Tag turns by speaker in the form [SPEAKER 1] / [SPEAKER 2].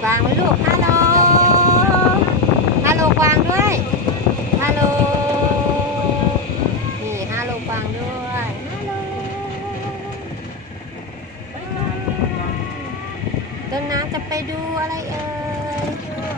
[SPEAKER 1] Quang với Lục. Hello. Hello, Quang ด้วย Hello. นี่ Hello, Quang ด้วย ต้นน้ำจะไปดูอะไรเอ่ย